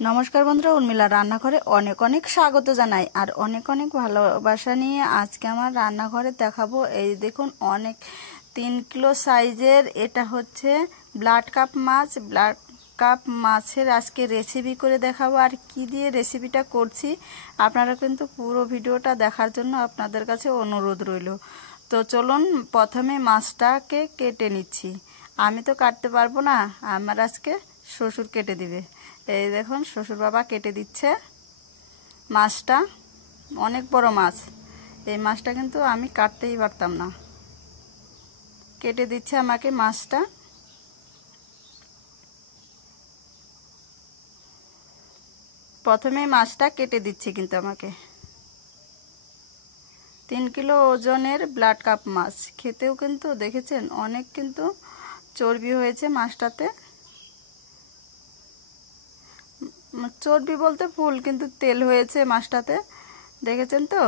নমস্কার বন্ধুরা, উর্মিলা রান্নাঘরে অনেক অনেক স্বাগত জানাই আর অনেক অনেক ভালোবাসা নিয়ে আজকে আমার রান্নাঘরে দেখাবো। এই দেখুন, অনেক 3 কিলো সাইজের এটা হচ্ছে ব্লাড কাপ মাছ। ব্লাড কাপ মাছের আজকে রেসিপি করে দেখাবো। আর কি দিয়ে রেসিপিটা করছি আপনারা কিন্তু পুরো ভিডিওটা দেখার জন্য আপনাদের কাছে অনুরোধ রইল। তো চলুন প্রথমে মাছটাকে কেটে নিচ্ছি। আমি তো কাটতে পারবো না, আমার আজকে শ্বশুর কেটে দিবে। এই দেখুন, শ্বশুর বাবা কেটে দিচ্ছে মাছটা। অনেক বড় মাছ, এই মাছটা কিন্তু আমি কাটতেই পারতাম না। কেটে দিচ্ছে আমাকে মাছটা। প্রথমে মাছটা কেটে দিচ্ছে কিন্তু আমাকে। 3 কিলো ওজনের ব্লাড কাপ মাছ, খেতেও কিন্তু দেখেছেন অনেক কিন্তু চর্বি হয়েছে মাছটাতে। চর্বি বলতে ভুল, কিন্তু তেল হয়েছে মাছটাতে, দেখেছেন তো।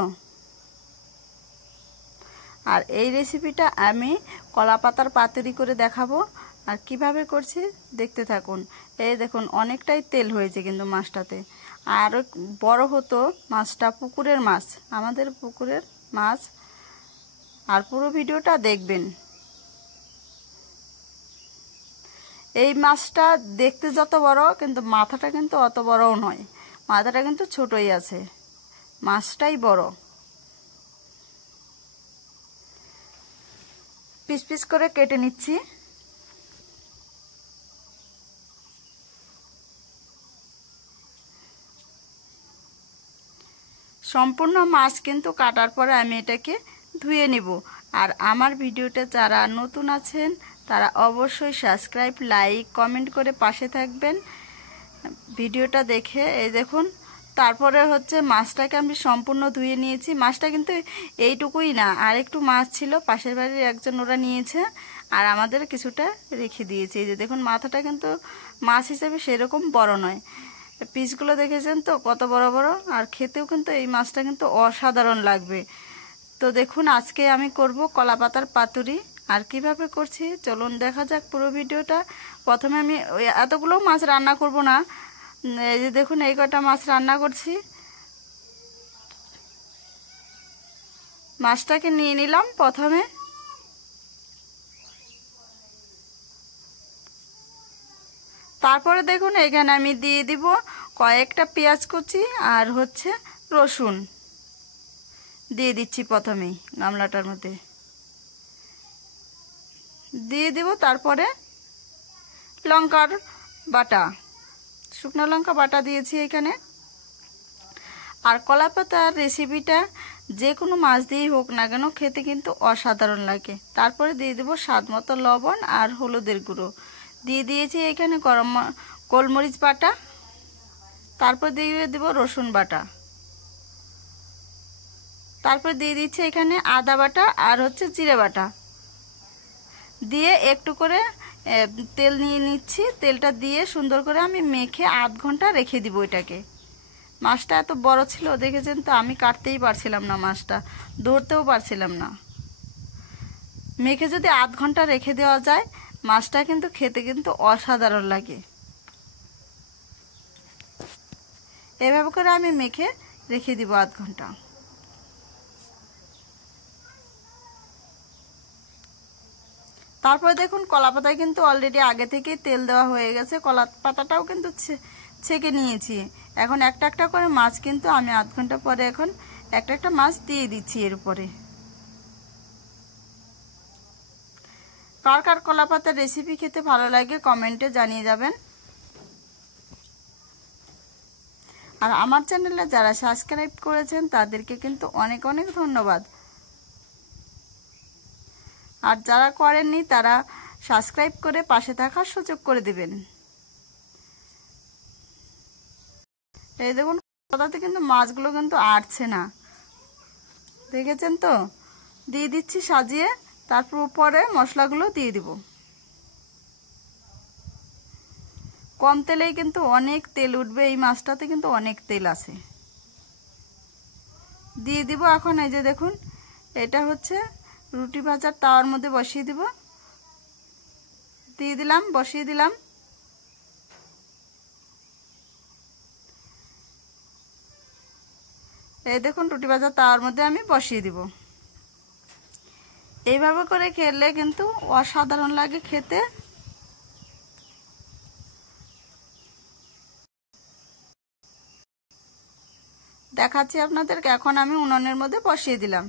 আর এই রেসিপিটা আমি কলা পাতার পাতুরি করে দেখাবো। আর কিভাবে করছি দেখতে থাকুন। এই দেখুন, অনেকটাই তেল হয়েছে কিন্তু মাছটাতে। আর বড় হতো মাছটা, পুকুরের মাছ, আমাদের পুকুরের মাছ। আর পুরো ভিডিওটা দেখবেন। এই মাছটা দেখতে যত বড়, কিন্তু মাথাটা কিন্তু অত বড়ও নয়, মাথাটা কিন্তু ছোটই আছে, মাছটাই বড়। পিস পিস করে কেটে নিচ্ছি। সম্পূর্ণ মাছ কিন্তু কাটার পরে আমি এটাকে ধুয়ে নিব। আর আমার ভিডিওটা যারা নতুন আছেন তারা অবশ্যই সাবস্ক্রাইব, লাইক, কমেন্ট করে পাশে থাকবেন ভিডিওটা দেখে। এই দেখুন, তারপরে হচ্ছে মাছটাকে আমি সম্পূর্ণ ধুয়ে নিয়েছি। মাছটা কিন্তু এইটুকুই না, আর একটু মাছ ছিল, পাশের বাড়ির একজন ওরা নিয়েছে, আর আমাদের কিছুটা রেখে দিয়েছে। এই যে দেখুন, মাথাটা কিন্তু মাছ হিসেবে সেরকম বড় নয়। পিসগুলো দেখেছেন তো কত বড় বড়, আর খেতেও কিন্তু এই মাছটা কিন্তু অসাধারণ লাগবে। তো দেখুন, আজকে আমি করব কলা পাতার পাতুরি। আর কিভাবে করছি চলুন দেখা যাক পুরো ভিডিওটা। প্রথমে আমি এতগুলো মাছ রান্না করব না, এই যে দেখুন এই কটা মাছ রান্না করছি। মাছটাকে নিয়ে নিলাম প্রথমে। তারপরে দেখুন এখানে আমি দিয়ে দিব কয়েকটা পেঁয়াজ কুচি আর হচ্ছে রসুন দিয়ে দিচ্ছি প্রথমেই গামলাটার মধ্যে দিয়ে দিব। তারপরে লঙ্কার বাটা, শুকনো লঙ্কা বাটা দিয়েছি এখানে। আর কলা পাতার রেসিপিটা যে কোনো মাছ দিয়েই হোক না কেন খেতে কিন্তু অসাধারণ লাগে। তারপরে দিয়ে দেবো স্বাদ মতো লবণ আর হলুদের গুঁড়ো দিয়ে দিয়েছি এখানে, গোলমরিচ বাটা। তারপর দিয়ে দেবো রসুন বাটা। তারপর দিয়ে দিচ্ছি এখানে আদা বাটা আর হচ্ছে জিরে বাটা দিয়ে একটু করে তেল নিয়ে নিচ্ছি। তেলটা দিয়ে সুন্দর করে আমি মেখে আধ ঘন্টা রেখে দিব এটাকে। মাছটা এত বড় ছিল দেখেছেন তো, আমি কাটতেই পারছিলাম না, মাছটা ধরতেও পারছিলাম না। মেখে যদি আধ ঘন্টা রেখে দেওয়া যায় মাছটা কিন্তু খেতে কিন্তু অসাধারণ লাগে। এভাবে করে আমি মেখে রেখে দিব আধ ঘন্টা। তারপরে দেখুন, কলা পাতায় কিন্তু অলরেডি আগে থেকেই তেল দেওয়া হয়ে গেছে, কলা পাতাটাও কিন্তু ছেঁকে নিয়েছি। এখন একটা একটা করে মাছ কিন্তু আমি আধ ঘন্টা পরে এখন একটা একটা মাছ দিয়ে দিচ্ছি এর উপরে। কার কার কলা পাতার রেসিপি খেতে ভালো লাগে কমেন্টে জানিয়ে যাবেন। আর আমার চ্যানেলে যারা সাবস্ক্রাইব করেছেন তাদেরকে কিন্তু অনেক অনেক ধন্যবাদ। আর যারা করেননি তারা সাবস্ক্রাইব করে পাশে থাকার সুযোগ করে দিবেন। এই দেখুন, পাতাতে কিন্তু মাছগুলো কিন্তু আটছে না, দেখেছেন তো। দিয়ে দিচ্ছি সাজিয়ে, তারপর উপরে মশলাগুলো দিয়ে দিব। কম তেলেই কিন্তু অনেক তেল উঠবে, এই মাছটাতে কিন্তু অনেক তেল আছে। দিয়ে দিব এখন। এই যে দেখুন, এটা হচ্ছে রুটি ভাজার তাওয়ার মধ্যে বসিয়ে দিব। দিয়ে দিলাম, বসিয়ে দিলাম। এই দেখুন রুটি ভাজা তাওয়ার মধ্যে আমি বসিয়ে দিব। এইভাবে করে খেলে কিন্তু অসাধারণ লাগে খেতে। দেখাচ্ছি আপনাদেরকে। এখন আমি উনুনের মধ্যে বসিয়ে দিলাম।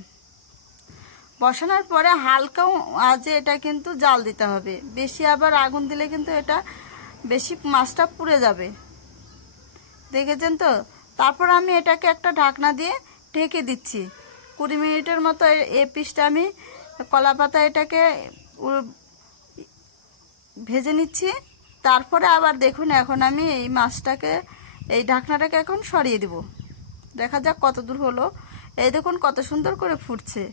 বসানোর পরে হালকা আজে এটা কিন্তু জাল দিতে হবে, বেশি আবার আগুন দিলে কিন্তু এটা বেশি মাছটা পুড়ে যাবে, দেখেছেন তো। তারপর আমি এটাকে একটা ঢাকনা দিয়ে ঢেকে দিচ্ছি 20 মিনিটের মতো। এই পিসটা আমি কলা পাতা এটাকে ভেজে নিচ্ছি। তারপরে আবার দেখুন এখন আমি এই মাছটাকে, এই ঢাকনাটাকে এখন সরিয়ে দিব। দেখা যাক কত দূর হলো। এই দেখুন কত সুন্দর করে ফুটছে।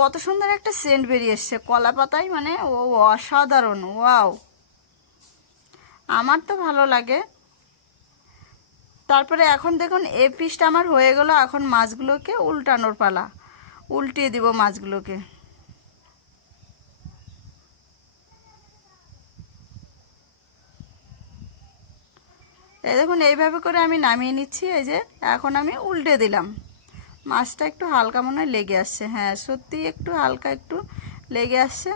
কত সুন্দর একটা সেন্ট বেরিয়ে এসছে কলা পাতায়, মানে ও অসাধারণ। ওয়াও, আমার তো ভালো লাগে। তারপরে এখন দেখুন এই পিসটা আমার হয়ে গেল। এখন মাছগুলোকে উল্টানোর পালা, উল্টিয়ে দিব মাছগুলোকে। এই দেখুন এইভাবে করে আমি নামিয়ে নিচ্ছি। এই যে এখন আমি উল্টে দিলাম। মাছটা একটু হালকা মনে হয় লেগে আসছে, হ্যাঁ সত্যি একটু হালকা একটু লেগে আসছে,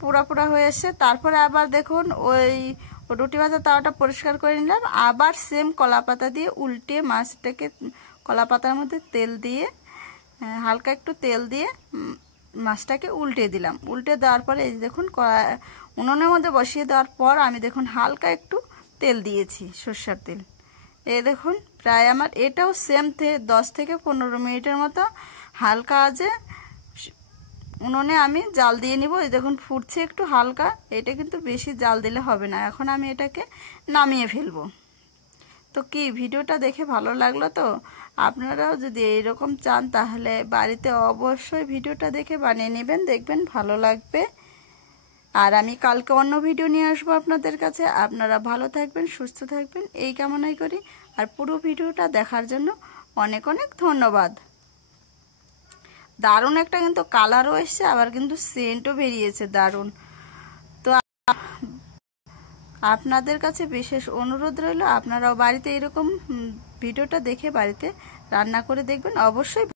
পোড়া পোড়া হয়ে আসছে। তারপরে আবার দেখুন ওই রুটি ভাজা তাওয়াটা পরিষ্কার করে নিলাম। আবার সেম কলা পাতা দিয়ে উল্টে মাছটাকে কলা পাতার মধ্যে তেল দিয়ে, হালকা একটু তেল দিয়ে মাছটাকে উল্টে দিলাম। উল্টে দেওয়ার পরে এই দেখুন উনুনের মধ্যে বসিয়ে দেওয়ার পর আমি দেখুন হালকা একটু তেল দিয়েছি, সরষের তেল। এই দেখুন প্রায় আমার এটাও সেম 10 থেকে 15 মিনিটের মতো হালকা আঁচে উনুনে আমি জাল দিয়ে নিব। এই দেখুন ফুটছে একটু হালকা, এটা কিন্তু বেশি জাল দিলে হবে না। এখন আমি এটাকে নামিয়ে ফেলবো। তো কি ভিডিওটা দেখে ভালো লাগলো তো? আপনারাও যদি এইরকম চান তাহলে বাড়িতে অবশ্যই ভিডিওটা দেখে বানিয়ে নেবেন, দেখবেন ভালো লাগবে। আর আমি কালকে অন্য ভিডিও নিয়ে আসবো আপনাদের কাছে। আপনারা ভালো থাকবেন, সুস্থ থাকবেন এই কামনাই করি। আর পুরো ভিডিওটা দেখার জন্য অনেক অনেক ধন্যবাদ। দারুণ একটা কিন্তু কালারও এসছে, আবার কিন্তু সেন্টও বেরিয়েছে দারুণ। তো আপনাদের কাছে বিশেষ অনুরোধ রইল, আপনারাও বাড়িতে এরকম ভিডিওটা দেখে বাড়িতে রান্না করে দেখবেন অবশ্যই।